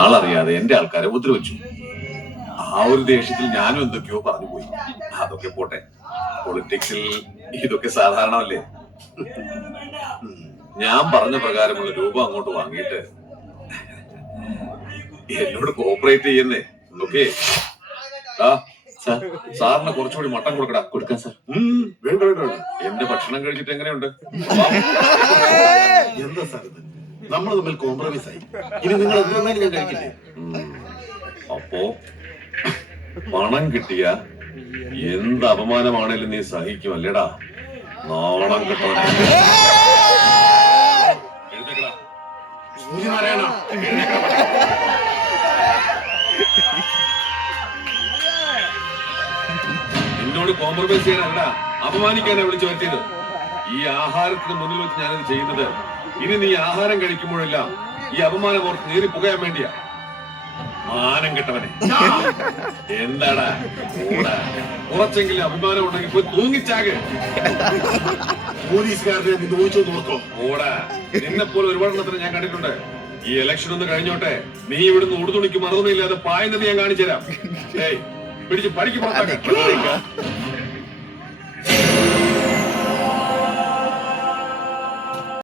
ആളറിയാതെ എന്റെ ആൾക്കാരെ ഉപദ്രവിച്ചു. ആ ഒരു ദേഷ്യത്തിൽ ഞാനും എന്തൊക്കെയോ പറഞ്ഞു പോയി. അതൊക്കെ പോട്ടെ, പൊളിറ്റിക്സിൽ ഇതൊക്കെ സാധാരണമല്ലേ. ഞാൻ പറഞ്ഞ പ്രകാരമുള്ള രൂപ അങ്ങോട്ട് വാങ്ങിയിട്ട് എന്നോട് കോപ്പറേറ്റ് ചെയ്യുന്നേ. ഓക്കെ സാറിന് കുറച്ചുകൂടി മട്ടൻ കൊടുക്കടാ. കൊടുക്കാൻ സാർ. വേണ്ട വേണ്ട വേണ്ട, എന്റെ ഭക്ഷണം കഴിച്ചിട്ട് എങ്ങനെയുണ്ട്? എന്താ സാർ ഇത്? നമ്മൾ തമ്മിൽ കോംപ്രമൈസ് ആയി. ഇനി നിങ്ങൾ എന്തെങ്കിലും ഞാൻ കഴിക്കില്ലേ? അപ്പോ പണം കിട്ടിയ എന്ത് അപമാനമാണേലും നീ സഹിക്കും അല്ലേടാ? നാണം കിട്ടണേ. എഴുന്നേക്കടാ സൂര്യനാരായണ. എന്നോട് കോംപ്രമൈസ് ചെയ്യാനല്ല, അപമാനിക്കാനാ വിളിച്ചു വരുത്തിയത്. ഈ ആഹാരത്തിന് മുന്നിൽ വെച്ച് ഞാനിത് ചെയ്യുന്നത് ഇനി നീ ആഹാരം കഴിക്കുമ്പോഴെല്ലാം ഈ അപമാനം ഓർത്ത് നീറി പുകയാൻ വേണ്ടിയാ. മാനം കിട്ടവനെ. എന്താടാ കുറച്ചെങ്കിലും അഭിമാനം ഉണ്ടെങ്കിൽ പോയി തൂങ്ങിച്ചാകെ. പോലീസുകാരനെ നോക്കിച്ചോ നോക്കോ. ഓടാ, നിന്നെ പോലെ ഒരുപാടെണ്ണത്തിന് ഞാൻ കണ്ടിട്ടുണ്ട്. ഈ ഇലക്ഷൻ ഒന്ന് കഴിഞ്ഞോട്ടെ, നീ ഇവിടുന്ന് ഉടുതുണിക്ക് മറുതുണിയില്ലാതെ പായുന്നത് ഞാൻ കാണിച്ചു തരാം. പിടിച്ച് പഠിക്ക് പുറത്താക്കാം.